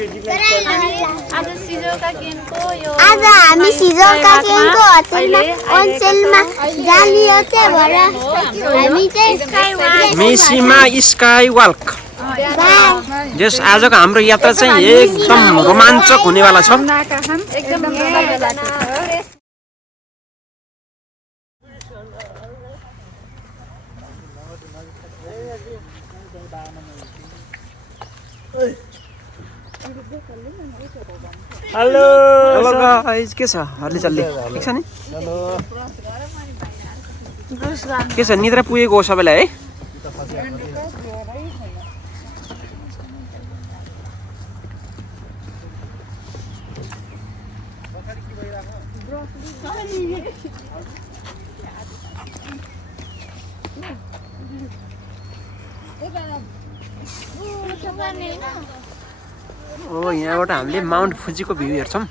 आज हामी सिजौका केनको होटलमा ओन्सेलमा जालियो चाहिँ भएर हामी चाहिँ मेसीमा स्काई वाल्क। जस आजको हाम्रो यात्रा चाहिँ एकदम रोमाञ्चक हुनेवाला छ। हेलो हेलो गाइस, के छ हल्ली चल्ली ठिक छ नि? के छ निद्रा पुगेको हो सबैलाई है? ओ यहाँबाट हामीले माउन्ट फुजीको भ्यू हेर्छौँ।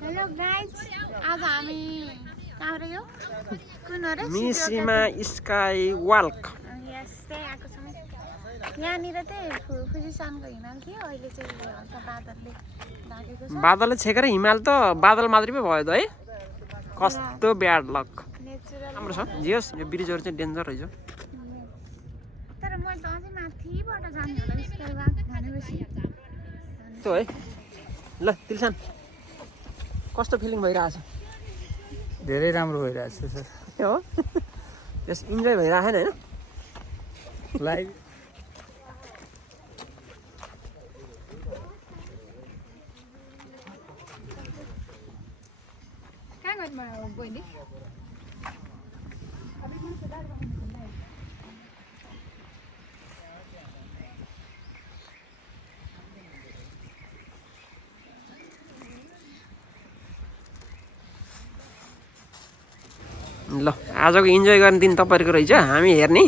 हेलो गाइज, आज हामी कहाँ रह्यो? कुन हो रे? मेसीमा स्काई वाल्क। यस, त्यही आएको छौँ। यहाँनिर चाहिँ फुजिसानको हिमाल थियो, अहिले चाहिँ हल्का बादलले ढाकेको छ। बादलले छेकेर हिमाल त बादल मात्रै पो भयो त है? कस्तो ब्याड लक। नेचुरल। राम्रो छ। जियोस्, यो ब्रिजहरू चाहिँ डेन्जर रहेछ। तर म त अझै माथिबाट जाने होला स्काई वाक भनेपछि। त्यो है। ल तिलसान, कस्तो फिलिङ भइरहेछ? धेरै राम्रो भइरहेछ सर। के हो? त्यस इन्जोय भइरहेन हैन? लाइभ कहाँ गर्नु बहिनी? ल आजको इन्जोय गर्ने दिन तपाईँहरूको रहेछ, हामी हेर्ने।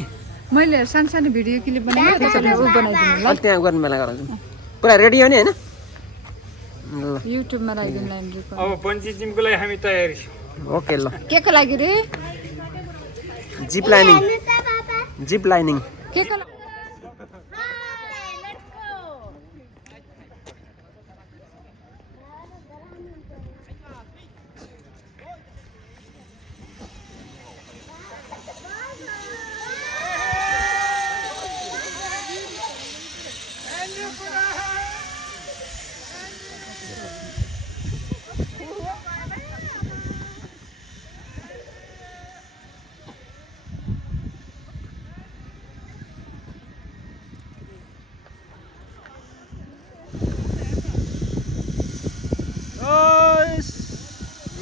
मैले सानो भिडियो क्लिप बनाएको त्यसलाई उ बनाइदिनु ल त्यहाँ गर्ने बेला गराउँछौँ। पुरा रेडी हो नि होइन? ल युट्युबमा राखिदिनु लाइन रेकर्ड। अब बन्जी जिमको लागि हामी तयारी छौँ। ओके ल। के को लागि रे? Zip lining. Zip lining. के को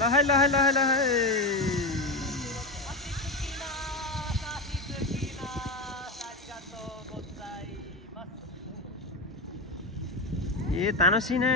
लहै लहै लहै लहै। ए तानोसिने